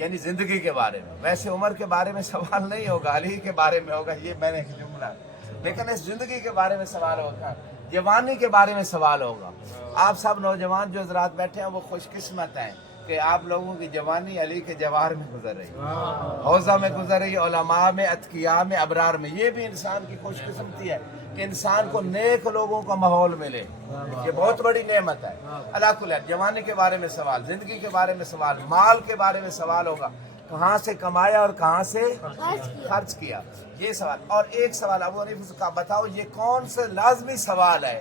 یعنی زندگی کے بارے میں. ویسے عمر کے بارے میں سوال نہیں ہوگا, علی کے بارے میں ہوگا, یہ میں نے جملہ, لیکن اس زندگی کے بارے میں سوال ہوگا, جوانی کے بارے میں سوال ہوگا. آپ سب نوجوان جو حضرات بیٹھے ہیں وہ خوش قسمت ہیں کہ آپ لوگوں کی جوانی علی کے جواہر میں گزر رہی ہے, حوضہ میں گزر رہی ہے, علماء میں, اتقیاء میں, ابرار میں. یہ بھی انسان کی خوش قسمتی ہے کہ انسان کو نیک لوگوں کا ماحول ملے, یہ بہت بڑی نعمت ہے. اللہ کل جوانی کے بارے میں سوال, زندگی کے بارے میں سوال, مال کے بارے میں سوال ہوگا, کہاں سے کمایا اور کہاں سے خرچ کیا, یہ سوال. اور ایک سوال ابو حنیفہ کا, بتاؤ یہ کون سے لازمی سوال ہے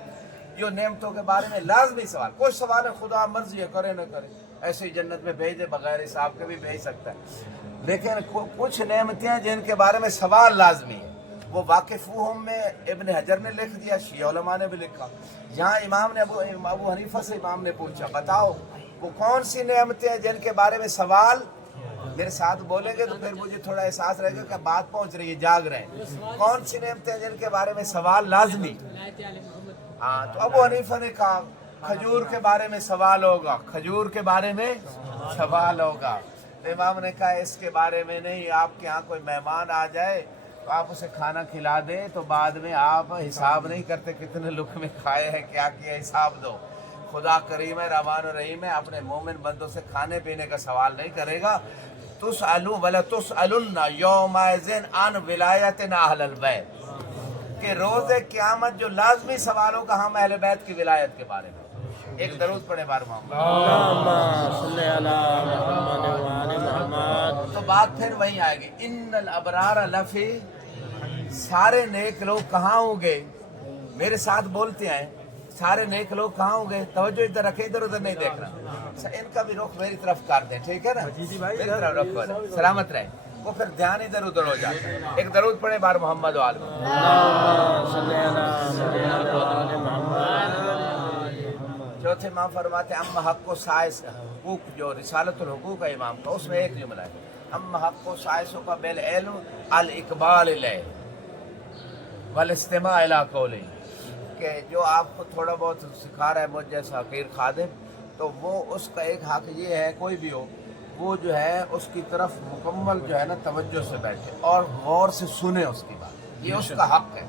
جو نعمتوں کے بارے میں لازمی سوال. کچھ سوال ہے خدا مرضی ہے, کرے نہ کرے, ایسے ہی جنت میں بھیج دے بغیر حساب کے بھی بھیج سکتا ہے, لیکن کچھ نعمتیں ہیں جن کے بارے میں سوال لازمی ہے. وہ واقفوہم میں ابن حجر نے لکھ دیا, شیعہ علماء نے بھی لکھا. یہاں امام نے ابو حنیفہ سے امام نے پوچھا, بتاؤ وہ کون سی نعمتیں ہیں جن کے بارے میں سوال, میرے ساتھ بولیں گے تو پھر مجھے تھوڑا احساس رہے گا کہ بات پہنچ رہی ہے, جاگ رہے ہیں. کون سی نعمتیں ہیں جن کے بارے میں سوال لازمی. ہاں, تو ابو حنیفہ نے کہا کھجور کے بارے میں سوال ہوگا, کھجور کے بارے میں سوال ہوگا. تو امام نے کہا اس کے بارے میں نہیں, آپ کے ہاں کوئی مہمان آ جائے تو آپ اسے کھانا کھلا دیں تو بعد میں آپ حساب نہیں کرتے کتنے لقمے کھائے ہیں, کیا کیا, حساب دو. خدا کریم ہے, رحمان الرحیم ہے, اپنے مومن بندوں سے کھانے پینے کا سوال نہیں کرے گا. تسألوا ولا تسألن یومئذ عن ولایتنا اہل البیت, کہ روز قیامت جو لازمی سوال ہوگا ہم اہل بیت کی ولایت کے بارے میں. ایک درود پڑھے بار محمد. تو بات پھر وہیں آئے گی, ان الابرار لفی, سارے نیک لوگ کہاں ہوں گے, میرے ساتھ بولتے ہیں, سارے نیک لوگ کہاں ہوں گے. توجہ ادھر رکھے, ادھر ادھر نہیں دیکھنا, ان کا بھی رخ میری طرف کر دیں, ٹھیک ہے نا, میری طرف رخ کر دیں, سلامت رہیں. وہ پھر دھیان ادھر ادھر ہو جاتا ہے. ایک درود پڑھے بار محمد و آل محمد. چوتھے امام فرماتے ہیں اما حق و سائس حقوق, جو رسالت الحقوق ہے امام کا, اس میں ایک جملہ ہے, اما حق و سائسوں کا بالعلم الاقبال الیہ والاستماع الی قولہ, کہ جو آپ کو تھوڑا بہت سکھا رہا ہے مجھ جیسا حقیر خادم, تو وہ اس کا ایک حق یہ ہے, کوئی بھی ہو, وہ جو ہے اس کی طرف مکمل جو ہے نا توجہ سے بیٹھے اور غور سے سنے اس کی بات. یہ اس کا حق ہے.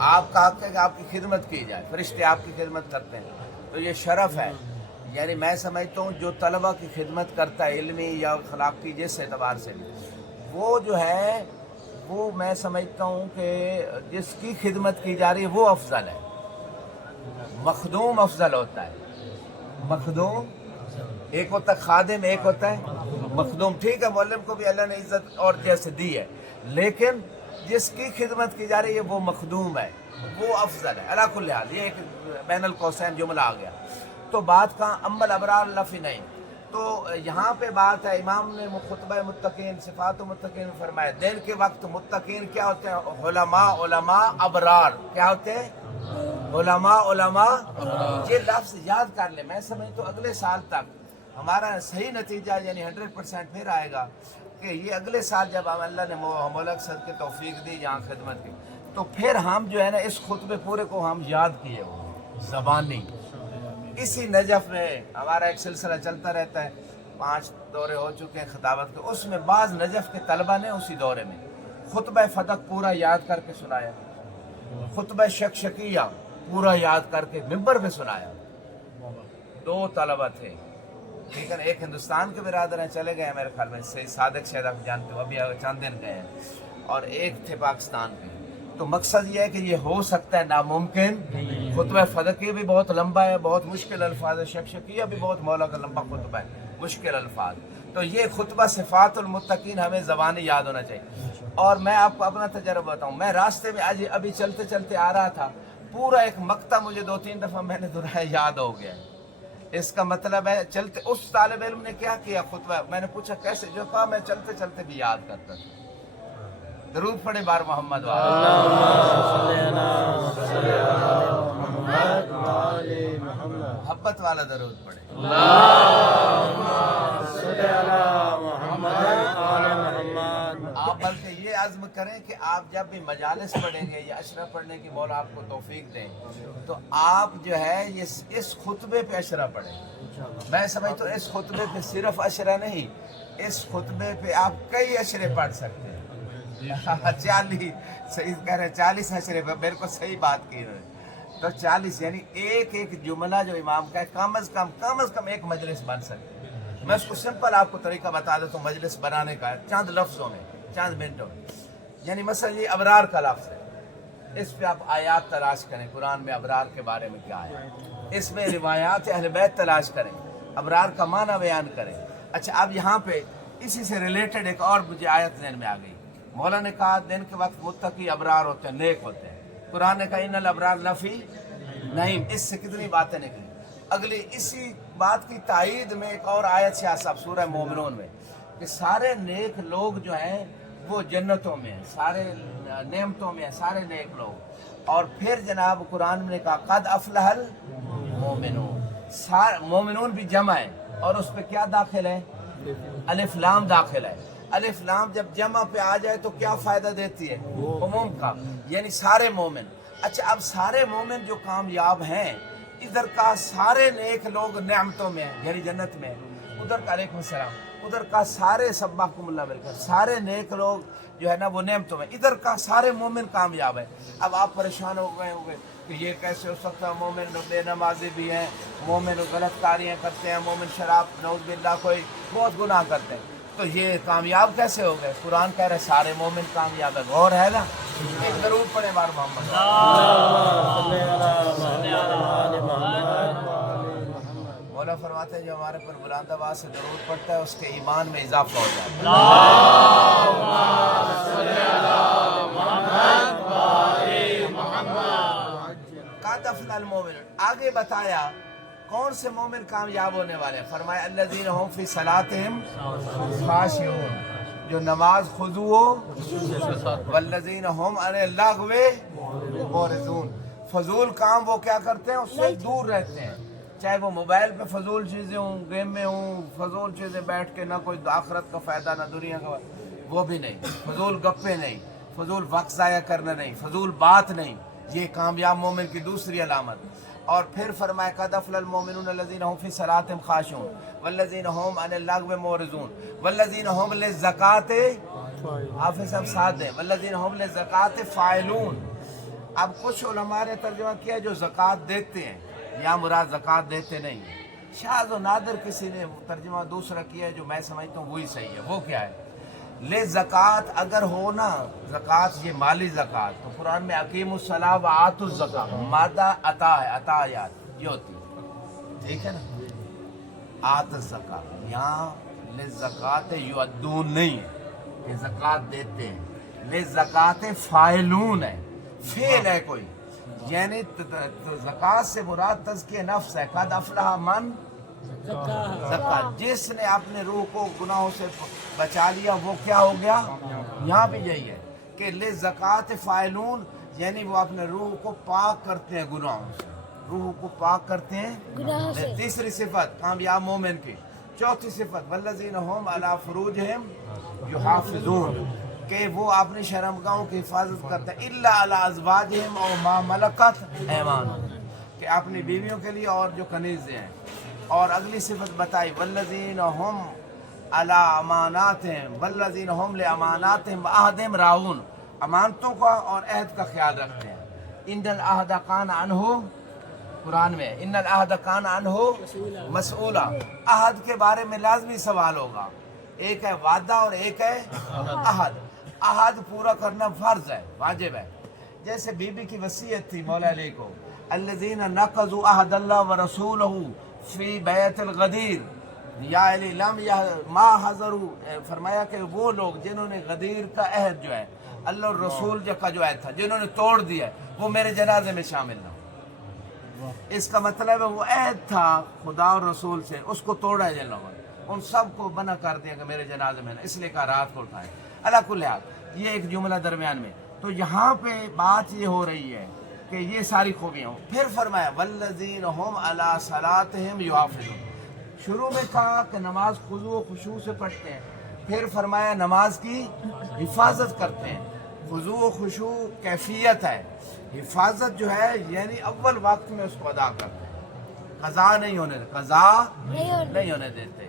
آپ کا حق ہے کہ آپ کی خدمت کی جائے, فرشتے آپ کی خدمت کرتے ہیں, تو یہ شرف ہے. یعنی میں سمجھتا ہوں جو طلبہ کی خدمت کرتا ہے علمی یا اخلاقی جس اعتبار سے بھی, وہ جو ہے وہ میں سمجھتا ہوں کہ جس کی خدمت کی جا رہی ہے وہ افضل ہے. مخدوم افضل ہوتا ہے. مخدوم ایک ہوتا ہے خادم, ایک ہوتا ہے مخدوم. ٹھیک ہے, معلم کو بھی اللہ نے عزت اور جیسے دی ہے, لیکن جس کی خدمت کی جا رہی ہے وہ مخدوم ہے, وہ افضل ہے. اللہ کل حال, یہ ایک بین القوسین جملہ آ گیا. تو بات کہاں اما الابرار لفی نہیں, تو یہاں پہ بات ہے, امام نے خطبہ متقین صفات متقین فرمایا. دین کے وقت متقین کیا ہوتے ہیں, علماء, علماء ابرار کیا ہوتے ہیں, علماء, علماء. یہ لفظ یاد کر لیں. میں سمجھتا ہوں اگلے سال تک ہمارا صحیح نتیجہ یعنی 100% پھر آئے گا کہ یہ اگلے سال جب ہم اللہ نے مولک صد کی توفیق دی یہاں خدمت کی, تو پھر ہم جو ہے نا اس خطبے پورے کو ہم یاد کیے ہوں زبانی. اسی نجف میں ہمارا ایک سلسلہ چلتا رہتا ہے, 5 دورے ہو چکے ہیں خطابت کے, اس میں بعض نجف کے طلبہ نے اسی دورے میں خطبہ فتح پورا یاد کر کے سنایا, خطبہ شکشکیہ پورا یاد کر کے ممبر پہ سنایا. 2 طلبہ تھے, ٹھیک ہے نا, ایک ہندوستان کے برادر ہیں, چلے گئے ہیں میرے خیال میں, صادق شاید آپ جانتے ہو, ابھی چند دن گئے ہیں, اور ایک تھے پاکستان کے. تو مقصد یہ ہے کہ یہ ہو سکتا ہے, ناممکن. خطبہ فدقی بھی بہت لمبا ہے, بہت مشکل الفاظ ہے, شکشکیہ بھی بہت مولا کا لمبا خطبہ ہے, مشکل الفاظ. تو یہ خطبہ صفات المتقین ہمیں زبانی یاد ہونا چاہیے. اور میں آپ کو اپنا تجربہ بتاؤں, میں راستے میں ابھی چلتے چلتے آ رہا تھا, پورا ایک مقطع مجھے 2-3 دفعہ میں نے دہرایا, یاد ہو گیا. اس کا مطلب ہے چلتے, اس طالب علم نے کیا کیا خطبہ, میں نے پوچھا کیسے, جو کہا میں چلتے چلتے بھی یاد کرتا تھا. درود پڑھے بار محمد محبت والا درود پڑھے. آپ بلکہ یہ عزم کریں کہ آپ جب بھی مجالس پڑھیں گے یا اشرہ پڑھنے کی مولا آپ کو توفیق دیں, تو آپ جو ہے اس خطبے پہ اشرہ پڑھیں. میں سمجھتا ہوں اس خطبے پہ صرف اشرہ نہیں, اس خطبے پہ آپ کئی اشرے پڑھ سکتے ہیں 40 صحیح کہہ رہے ہیں 40 اشرے پہ میرے کو صحیح بات کی انہوں نے تو 40 یعنی ایک جملہ جو امام کا ہے کم از کم ایک مجلس بن سکتی ہے میں اس کو سمپل آپ کو طریقہ بتا دیتا ہوں مجلس بنانے کا چند لفظوں میں چند منٹوں میں یعنی مثلا یہ ابرار کا لفظ ہے اس پہ آپ آیات تلاش کریں قرآن میں ابرار کے بارے میں کیا ہے اس میں روایات اہل بیت تلاش کریں ابرار کا معنی بیان کریں اچھا اب یہاں پہ اسی سے ریلیٹڈ ایک اور مجھے آیت ذہن میں آ گئی مولا نے کہا دن کے وقت متقی ابرار ہوتے ہیں نیک ہوتے ہیں قرآن نے کہا ان الابرار لفی نعیم اس سے کتنی باتیں نکلی اگلی اسی بات کی تائید میں ایک اور آیت سے صاحب سورہ مومنون میں کہ سارے نیک لوگ جو ہیں وہ جنتوں میں ہیں سارے نعمتوں میں ہیں سارے نیک لوگ اور پھر جناب قرآن نے کہا قد افلح المومنون مومنون بھی جمع ہے اور اس پہ کیا داخل ہے الف لام داخل ہے الف لام جب جمع پہ آ جائے تو کیا فائدہ دیتی ہے عموم کا یعنی سارے مومن اچھا اب سارے مومن جو کامیاب ہیں ادھر کا سارے نیک لوگ نعمتوں میں ہیں یعنی جنت میں ادھر کا علیکم السلام ادھر کا سارے سبحکم اللہ مل کر سارے نیک لوگ جو ہے نا وہ نعمتوں میں ادھر کا سارے مومن کامیاب ہیں اب آپ پریشان ہو گئے کہ یہ کیسے ہو سکتا ہے مومن بے نمازی بھی ہیں مومن غلط کاریاں کرتے ہیں مومن شراب نعوذ باللہ کوئی بہت گناہ کرتے ہیں تو یہ کامیاب کیسے ہو گئے قرآن کہہ رہے سارے مومن کامیاب ہے غور ہے نا ایک ضرور پڑھے بار محمد مولا فرماتے ہیں جو ہمارے پر بلند آواز سے ضرور پڑھتا ہے اس کے ایمان میں اضافہ ہو جاتا ہے آگے بتایا کون سے مومن کامیاب ہونے والے ہیں فرمایا الذین هم فی صلاتہم خاشعون جو نماز خضوع والذین هم عن اللغو معرضون فضول کام وہ کیا کرتے ہیں اس سے دور رہتے ہیں چاہے وہ موبائل پہ فضول چیزیں ہوں گیم میں ہوں فضول چیزیں بیٹھ کے نہ کوئی آخرت کا فائدہ نہ دنیا کا وہ بھی نہیں فضول گپے نہیں فضول وقت ضائع کرنا نہیں فضول بات نہیں یہ کامیاب مومن کی دوسری علامت اور پھر فرمایا قد افلح المؤمنون الذین هم فی صلاتہم خاشعون والذین هم عن اللغو معرضون والذین هم للزکاۃ حافظ صاحب ساتھ دیں والذین هم للزکاۃ فاعلون اب کچھ علماء نے ترجمہ کیا جو زکوٰۃ دیتے ہیں یا مراد زکوٰۃ دیتے نہیں شاذ و نادر کسی نے ترجمہ دوسرا کیا ہے جو میں سمجھتا ہوں وہی صحیح ہے وہ کیا ہے لے زکوٰۃ اگر ہو نا زکوٰۃ یہ مالی زکوٰۃ تو قرآن میں اقیم الصلاۃ و آتوا الزکاۃ مادہ عطا ہے عطایات یہ ہوتی ہے ٹھیک ہے نا آت الزکاۃ یہاں لے زکوٰۃ یؤدون نہیں ہے کہ زکوٰۃ دیتے ہیں لے زکوٰۃ فاعلون ہے فعل ہے کوئی یعنی زکوٰۃ سے مراد تزکیہ نفس ہے قد افلح من زکوٰۃ جس نے اپنے روح کو گناہوں سے بچا لیا وہ کیا ہو گیا یہاں بھی یہی ہے کہ لے زکوٰۃ فاعلون یعنی وہ اپنے روح کو پاک کرتے ہیں گناہوں سے روح کو پاک کرتے ہیں تیسری صفت کامیاب مومن کی چوتھی صفت والذین هم علی فروجہم یحافظون کہ وہ اپنی شرمگاہوں کی حفاظت کرتے ہیں الا علی ازواجہم او ما ملکت ایمانہم کہ اپنی بیویوں کے لیے اور جو کنیزیں ہیں اور اگلی صفت بتائی والذین هم علی اماناتہم والذین هم لاماناتہم وعہدہم راعون امانتوں کا اور عہد کا خیال رکھتے ہیں ان العہد کان عنہ قرآن میں ان العہد کان عنہ مسئولا عہد کے بارے میں لازمی سوال ہوگا ایک ہے وعدہ اور ایک ہے عہد عہد پورا کرنا فرض ہے واجب ہے جیسے بی بی کی وصیت تھی مولا علی کو الذین نقضوا عہد اللہ ورسولہ فی بیت الغدیر یا علی لم ما حضروا فرمایا کہ وہ لوگ جنہوں نے غدیر کا عہد جو ہے اللہ اور رسول کا جو عہد تھا جنہوں نے توڑ دیا وہ میرے جنازے میں شامل نہ ہو اس کا مطلب ہے وہ عہد تھا خدا اور رسول سے اس کو توڑا ہے جن لوگوں نے ان سب کو منع کر دیا کہ میرے جنازے میں اس لیے کہا رات کو اٹھائیں اللہ کل حال یہ ایک جملہ درمیان میں تو یہاں پہ بات یہ ہو رہی ہے کہ یہ ساری خوبیاں ہوں پھر فرمایا والذین هم علی صلاتہم یحافظون شروع میں کہا کہ نماز خضوع و خشوع سے پڑھتے ہیں پھر فرمایا نماز کی حفاظت کرتے ہیں خضوع و خشوع کیفیت ہے حفاظت جو ہے یعنی اول وقت میں اس کو ادا کرتے ہیں قضا نہیں ہونے دیتے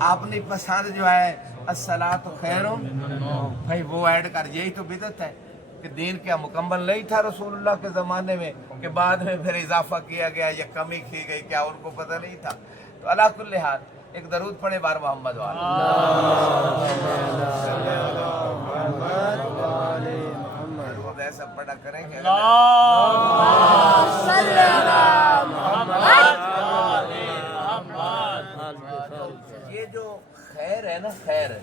اپنی پسند جو ہے الصلاۃ خیرٌ، بھائی وہ ایڈ کر، یہی تو بدعت ہے کہ دین کیا مکمل نہیں تھا رسول اللہ کے زمانے میں کہ بعد میں پھر اضافہ کیا گیا یا کمی کی گئی، کیا ان کو پتہ نہیں تھا؟ تو علی کل حال ایک درود پڑھے بار محمد والا، درود ایسا پڑھا کریں کہ یہ جو خیر ہے نا، خیر ہے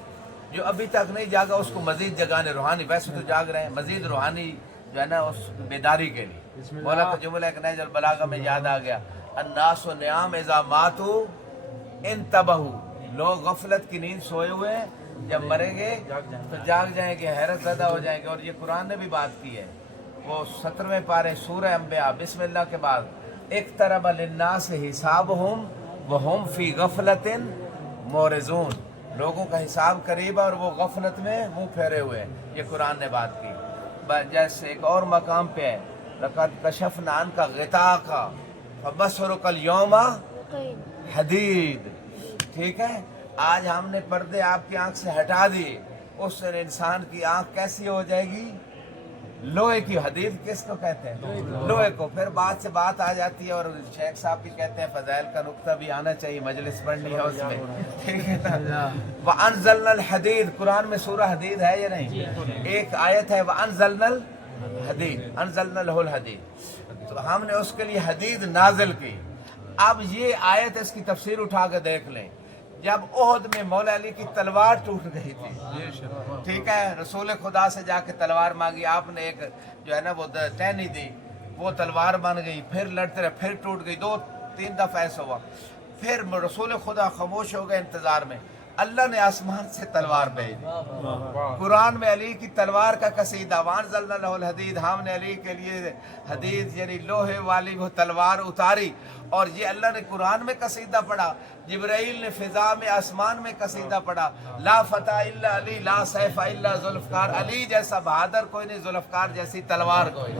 جو ابھی تک نہیں جاگا اس کو مزید جگانے، روحانی ویسے تو جاگ رہے ہیں، مزید روحانی جو ہے نا اس بیداری کے لیے مولا کا جملہ ایک نہج البلاغہ میں یاد آ گیا، الناس نیام اذا ماتوا انتبہوا، لوگ غفلت کی نیند سوئے ہوئے ہیں، جب مریں گے تو جاگ جائیں گے، حیرت زدہ ہو جائیں گے۔ اور یہ قرآن نے بھی بات کی ہے، وہ 17ویں پارے سورہ انبیاء بسم اللہ کے بعد، اقترب للناس حسابہم وہم فی غفلۃ معرضون، لوگوں کا حساب قریب ہے اور وہ غفلت میں منہ پھیرے ہوئے ہیں، یہ قرآن نے بات کی۔ جیسے ایک اور مقام پہ ہے، لقد کشفنا عنک غطاءک فبصرک اليوم حدید، ٹھیک ہے، آج ہم نے پردے آپ کی آنکھ سے ہٹا دیے، اس سے انسان کی آنکھ کیسی ہو جائے گی؟ لوہے کی۔ حدید کس کو کہتے ہیں؟ لوہے کو۔ پھر بات سے بات آ جاتی ہے، اور شیخ صاحب بھی کہتے ہیں فضائل کا نقطہ بھی آنا چاہیے، مجلس پڑھنی ہے اس میں، ٹھیک ہے نا۔ وَأَنزَلْنَا الْحَدِيدَ، قرآن میں سورہ حدید ہے یا نہیں؟ ایک آیت ہے وَأَنزَلْنَا الْحَدِيدَ، أَنزَلْنَا لَهُ الْحَدِيدَ، تو ہم نے اس کے لیے حدید نازل کی۔ اب یہ آیت اس کی تفسیر اٹھا کے دیکھ لیں، جب احد میں مولا علی کی تلوار ٹوٹ گئی تھی، ٹھیک ہے، رسول خدا سے جا کے تلوار مانگی، آپ نے ایک جو ہے نا وہ ٹہنی دی، وہ تلوار بن گئی، پھر لڑتے رہے، پھر ٹوٹ گئی، 2-3 دفعہ ایسا ہوا، پھر رسول خدا خاموش ہو گئے انتظار میں، اللہ نے آسمان سے تلوار بھیج دی۔ قرآن میں علی کی تلوار کا قصیدہ، وَأَنزَلْنَا لَهُ الْحَدِيدَ، ہم نے علی کے لیے حدید یعنی لوہے والی وہ تلوار اتاری، اور یہ اللہ نے قرآن میں قصیدہ پڑھا، جبرائیل نے فضا میں آسمان میں قصیدہ پڑھا، لا فتح الا علی لا سیف الا ذوالفقار، علی جیسا بہادر کوئی نہیں، ذوالفقار جیسی تلوار کوئی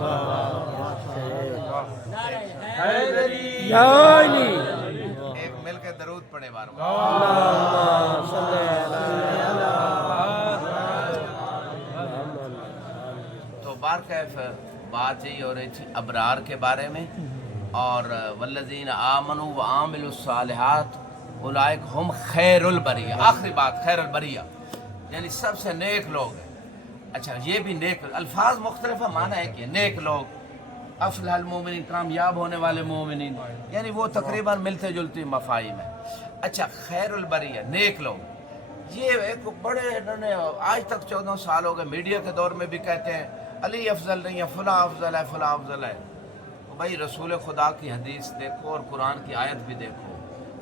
ایک مل کے درود پڑھے بار تو بار کیف بات یہی ہو رہی تھی ابرار کے بارے میں، اور والذین آمنوا وعاملوا الصالحات اولئک ہم خیر البریہ، آخری بات خیر البریہ یعنی سب سے نیک لوگ ہیں۔ اچھا یہ بھی نیک الفاظ مختلف ہے، معنی ہے کہ نیک لوگ، افلح المومنین کامیاب ہونے والے مومنین، یعنی وہ تقریباً ملتے جلتے مفاہیم ہیں۔ اچھا خیر البریہ نیک لوگ، یہ ایک بڑے انہوں نے آج تک 14 سال ہو گئے میڈیا کے دور میں بھی کہتے ہیں علی افضل نہیں ہے، فلاں افضل ہے، فلاں افضل ہے۔ بھائی رسول خدا کی حدیث دیکھو اور قرآن کی آیت بھی دیکھو،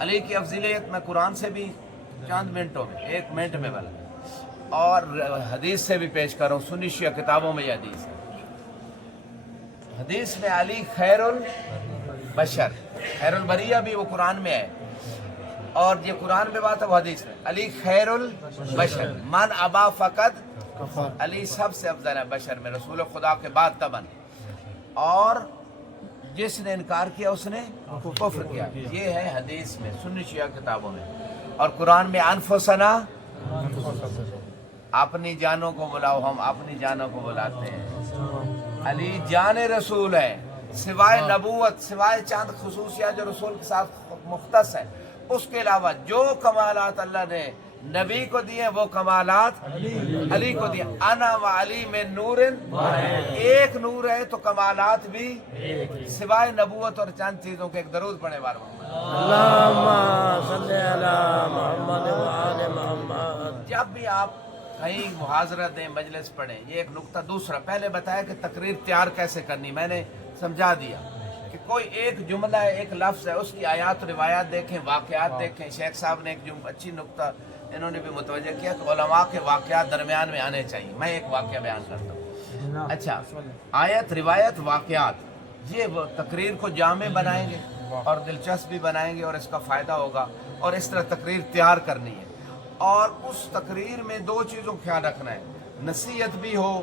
علی کی افضلیت میں قرآن سے بھی چند منٹوں میں، 1 منٹ میں بلکہ، اور حدیث سے بھی پیش کر رہا ہوں، سنی شیعہ کتابوں میں یہ حدیث ہے، حدیث میں علی خیر البشر، خیر البریہ بھی وہ قرآن میں ہے، اور یہ قرآن میں بات ہے وہ حدیث میں، علی خیر البشر، من ابا فقط، علی سب سے افضل ہے بشر میں، رسول خدا کے بعد تبن، اور جس نے انکار کیا اس نے کفر کیا، یہ ہے حدیث میں سنی شیعہ کتابوں میں، اور قرآن میں انفسنا، اپنی جانوں کو بلاؤ، ہم اپنی جانوں کو بلاتے ہیں، علی جان رسول ہے، سوائے نبوت، سوائے چاند خصوصیات جو رسول کے ساتھ مختص ہیں، اس کے علاوہ جو کمالات اللہ نے نبی کو دیے وہ کمالات علی کو دیے، انا و علی میں نور، ایک نور ہے تو کمالات بھی سوائے نبوت اور چند چیزوں کے۔ ایک درود پڑھے بار اللہم صلی علی محمد و آل محمد۔ جب بھی آپ کہیں محاضرہ دیں، مجلس پڑھیں، یہ ایک نقطہ۔ دوسرا پہلے بتایا کہ تقریر تیار کیسے کرنی، میں نے سمجھا دیا کہ کوئی ایک جملہ ہے، ایک لفظ ہے، اس کی آیات و روایات دیکھیں، واقعات دیکھیں۔ شیخ صاحب نے ایک اچھی نقطہ انہوں نے بھی متوجہ کیا کہ علماء کے واقعات درمیان میں آنے چاہیے۔ میں ایک واقعہ بیان کرتا ہوں۔ اچھا آیت، روایت، واقعات، یہ وہ تقریر کو جامع بنائیں گے اور دلچسپ بھی بنائیں گے اور اس کا فائدہ ہوگا، اور اس طرح تقریر تیار کرنی ہے۔ اور اس تقریر میں 2 چیزوں کا خیال رکھنا ہے، نصیحت بھی ہو،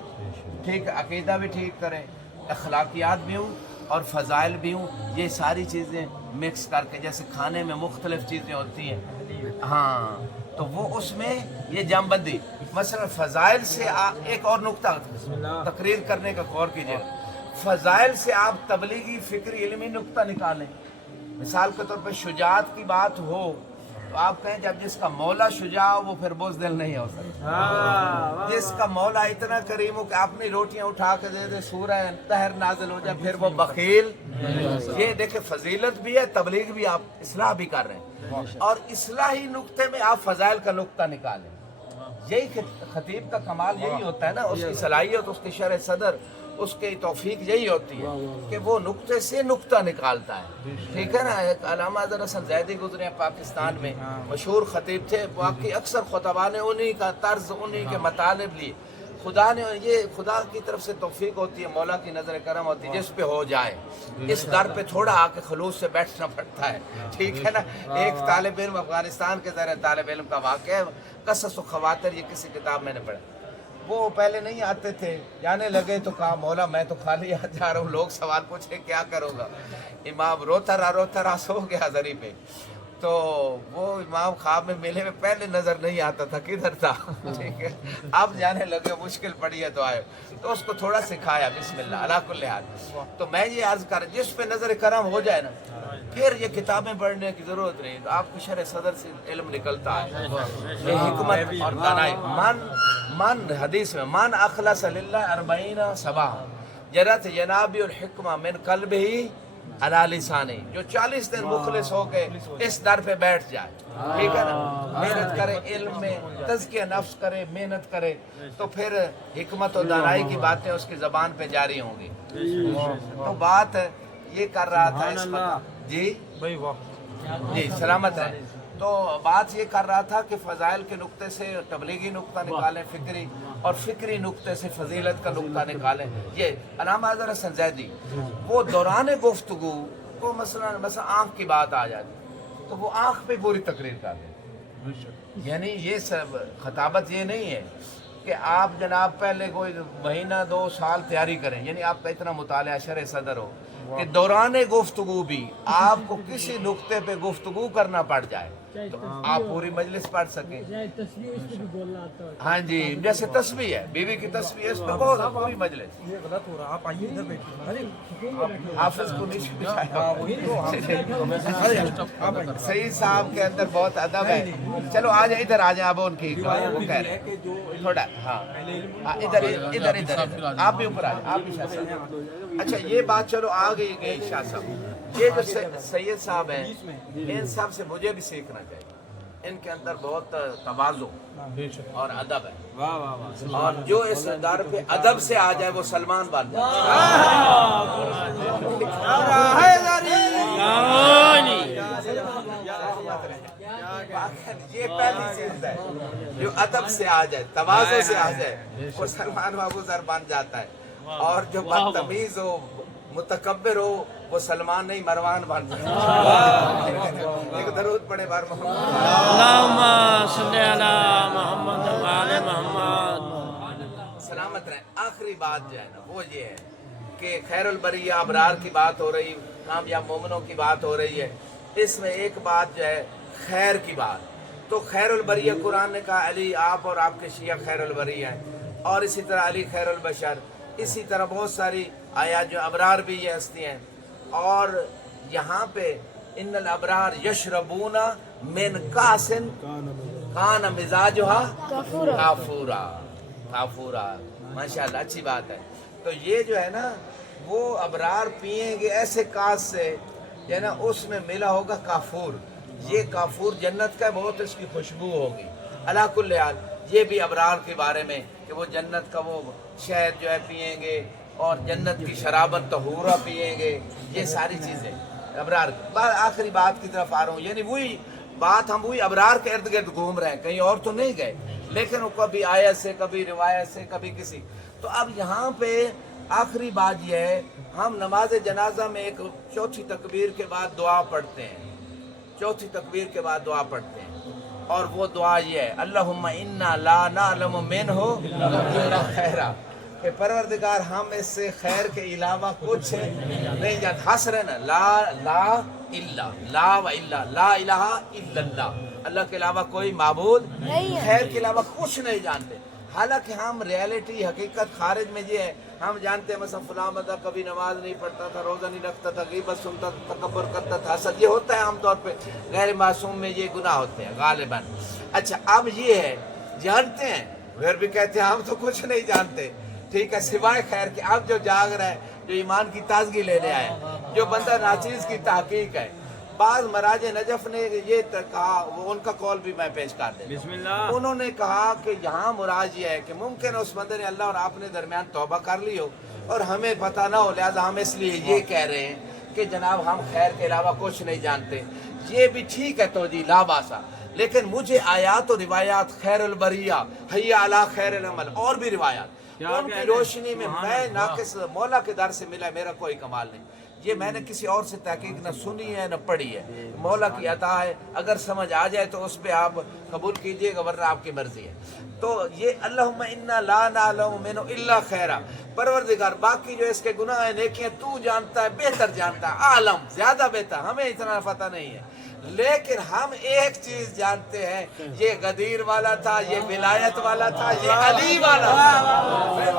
ٹھیک، عقیدہ بھی ٹھیک کریں، اخلاقیات بھی ہوں اور فضائل بھی ہوں، یہ ساری چیزیں مکس کر کے، جیسے کھانے میں مختلف چیزیں ہوتی ہیں، ہاں تو وہ اس میں یہ جام بندی مثلا فضائل سے ایک اور نقطہ تقریر کرنے کا غور کیجیے، فضائل سے آپ تبلیغی فکری علمی نقطہ نکالیں. مثال کے طور پہ شجاعت کی بات ہو تو آپ کہیں جب جس کا مولا شجاع ہو وہ پھر بزدل نہیں ہو سکتا. جس کا مولا اتنا کریم ہو کہ اپنی روٹیاں اٹھا کے دے دے، سورہ طہر نازل ہو جائے، پھر وہ بخیل. یہ دیکھیں فضیلت بھی ہے، تبلیغ بھی، آپ اصلاح بھی کر رہے ہیں، اور اصلاحی نقطے میں آپ فضائل کا نقطہ نکالیں. یہی خطیب کا کمال یہی ہوتا ہے نا، اس کی صلاحیت، اس کی شرح صدر، اس کی توفیق یہی ہوتی ہے کہ وہ نقطے سے نقطہ نکالتا ہے. ٹھیک ہے نا. ایک علامہ حضرت حسن زیدی گزرے ہیں پاکستان میں، مشہور خطیب تھے. باقی اکثر خطباء نے انہی کا طرز، انہی کے مطالب لیے. خدا نے یہ خدا کی طرف سے توفیق ہوتی ہے، مولا کی نظر کرم ہوتی ہے، جس پہ ہو جائے. اس در پہ تھوڑا آ کے خلوص سے بیٹھنا پڑتا ہے. ٹھیک ہے نا. ایک طالب علم افغانستان کے ذرا طالب علم کا واقعہ ہے، قصص و خواتر، یہ کسی کتاب میں نے پڑھا. وہ پہلے نہیں آتے تھے، جانے لگے تو کہا مولا میں تو خالی آ جا رہا ہوں، لوگ سوال پوچھے کیا کروں گا. امام روتا رہا سو گیا زری پہ. تو وہ امام خواب میں ملے، میں پہلے نظر نہیں آتا تھا کدھر تھا. ٹھیک ہے. اب جانے لگے، مشکل پڑی ہے تو آئے، تو اس کو تھوڑا سکھایا بسم اللہ علی کل حال. تو میں یہ عرض کر جس پہ نظر کرم ہو جائے نا، پھر یہ کتابیں پڑھنے کی ضرورت نہیں، تو آپ کو شرح صدر سے علم نکلتا ہے. یہ حکمت اور دانائی. من حدیث میں من اخلص للہ 40 صباح جرت جنابی الحکمہ من قلب ہی علی لسانی. جو 40 دن مخلص ہو کے اس در پہ بیٹھ جائے، ٹھیک ہے نا، محنت کرے، علم میں تزکیہ نفس کرے، محنت کرے، تو پھر حکمت و دانائی کی باتیں اس کی زبان پہ جاری ہوں گی. تو بات یہ کر رہا تھا اس پر جی جی سلامت ہے. تو بات یہ کر رہا تھا کہ فضائل کے نقطے سے تبلیغی نقطہ نکالیں فکری، اور فکری نقطے سے فضیلت کا نقطہ نکالیں. یہ علامہ حضرت حسن زیدی وہ دوران گفتگو کو مثلا آنکھ کی بات آ جاتی تو وہ آنکھ پہ پوری تقریر کر دیں. یعنی یہ سب خطابت یہ نہیں ہے کہ آپ جناب پہلے کوئی مہینہ 2 سال تیاری کریں، یعنی آپ کا اتنا مطالعہ شرح صدر ہو کہ دوران گفتگو بھی آپ کو کسی نقطے پہ گفتگو کرنا پڑ جائے تو آپ پوری مجلس پڑھ سکیں. ہاں جی، جیسے تسبیح ہے، بیوی کی تسبیح ہے، اس پہ بہت پوری مجلس. یہ غلط ہو رہا، آپ آئیے ادھر بیٹھیے. حافظ کو نیچے بچھایا. سعید صاحب کے اندر بہت ادب ہے. چلو آ جائیں، ادھر آ جائیں. اب ان کی وہ کہہ رہے ہیں تھوڑا، ہاں ادھر ادھر ادھر آپ بھی اوپر آ جائیں، آپ بھی شاہ صاحب. اچھا یہ بات چلو آ گئی شاہ صاحب. یہ جو سید صاحب ہیں، ان سب سے مجھے بھی سیکھنا چاہیے. ان کے اندر بہت تواضع اور ادب ہے، اور جو اس در پہ ادب سے آ جائے وہ سلمان بن جائے. یہ پہلی چیز ہے، جو ادب سے آ جائے، تواضع سے آ جائے، وہ سلمان بابو ذر بن جاتا ہے. اور جو بدتمیز ہو، متکبر ہو، وہ سلمان نہیں مروان بن جاتا ہے. ایک درود پڑھے بار محمد اللہم صلی علی محمد و آل محمد. سلامت رہے. آخری بات جو ہے نا وہ یہ ہے کہ خیر البریہ ابرار کی بات ہو رہی، کامیاب مومنوں کی بات ہو رہی ہے. اس میں ایک بات جو ہے خیر کی بات، تو خیر البریہ قرآن نے کہا علی آپ اور آپ کے شیعہ خیر البریہ ہیں، اور اسی طرح علی خیر البشر. اسی طرح بہت ساری آیات جو ابرار بھی یہ ہستی ہیں. اور یہاں پہ ان الابرار یشربون من کاس کان مزاجھا کافورا. کافورا ماشاءاللہ اچھی بات ہے. تو یہ جو ہے نا وہ ابرار پیئیں گے ایسے کاس سے، یعنی اس میں ملا ہوگا کافور. یہ کافور جنت کا بہت اس کی خوشبو ہوگی. علا کل حال یہ بھی ابرار کے بارے میں کہ وہ جنت کا وہ شہد جو ہے پیئیں گے، اور جنت کی شرابت طہورہ پیئیں گے. یہ ساری چیزیں ابرار. آخری بات کی طرف آ رہا ہوں، یعنی وہی بات ہم وہی ابرار کے ارد گرد گھوم رہے ہیں، کہیں اور تو نہیں گئے، لیکن وہ کبھی آیت سے، کبھی روایت سے، کبھی کسی. تو اب یہاں پہ آخری بات یہ ہے، ہم نماز جنازہ میں ایک چوتھی تکبیر کے بعد دعا پڑھتے ہیں. چوتھی تکبیر کے بعد دعا پڑھتے ہیں، اور وہ دعا یہ ہے اللہم انا لا نعلم منہ الا خیرا، کہ پروردگار ہم اس سے خیر کے علاوہ کچھ نہیں جانتے. ہنس رہے نا، لا الا لا و الا لا الہ الا اللہ، اللہ کے علاوہ کوئی معبود نہیں ہے۔ خیر کے علاوہ کچھ نہیں جانتے۔ حالانکہ ہم ریالٹی حقیقت خارج میں یہ ہے، ہم جانتے ہیں مثلا فلاں بندہ کبھی نماز نہیں پڑھتا تھا، روزہ نہیں رکھتا تھا، غیبت سنتا تھا، تکبر کرتا تھا، حسد، یہ ہوتا ہے عام طور پہ، غیر معصوم میں یہ گناہ ہوتے ہیں غالباً۔ اچھا اب یہ ہے جانتے ہیں، پھر بھی کہتے ہیں ہم تو کچھ نہیں جانتے، ٹھیک ہے، سوائے خیر کے۔ اب جو جاگ رہا ہے، جو ایمان کی تازگی لینے آئے، جو بندہ ناچیز کی تحقیق ہے، بعض مراج نجف نے یہ کہا، وہ ان کا قول بھی میں پیش کر دیں۔ بسم اللہ۔ انہوں نے کہا کہ یہاں مراد یہ ہے کہ ممکن اس بندے نے اللہ اور آپ نے درمیان توبہ کر لی ہو اور ہمیں پتہ نہ ہو، لہذا ہم اس لیے یہ کہہ رہے ہیں کہ جناب ہم خیر کے علاوہ کچھ نہیں جانتے۔ یہ بھی ٹھیک ہے تو جی لا باسا، لیکن مجھے آیات و روایات خیر البریہ، حی علی خیر العمل، اور بھی روایات، ان کی روشنی میں میں ناقص مولا کے در سے ملا، میرا کوئی کمال نہیں۔ یہ میں نے کسی اور سے تحقیق نہ سنی ہے نہ پڑھی ہے، مولا کی عطا ہے، اگر سمجھ آ جائے تو اس پہ آپ قبول کیجئے گا، ورنہ آپ کی مرضی ہے۔ تو یہ اللہم انا لا نعلم منہ الا خیرا، پروردگار باقی جو اس کے گناہ ہیں نیکیاں تو جانتا ہے، بہتر جانتا ہے، عالم زیادہ بہتر، ہمیں اتنا پتہ نہیں ہے۔ لیکن ہم ایک چیز جانتے ہیں، یہ غدیر والا تھا، یہ ولایت والا تھا، یہ علی والا تھا۔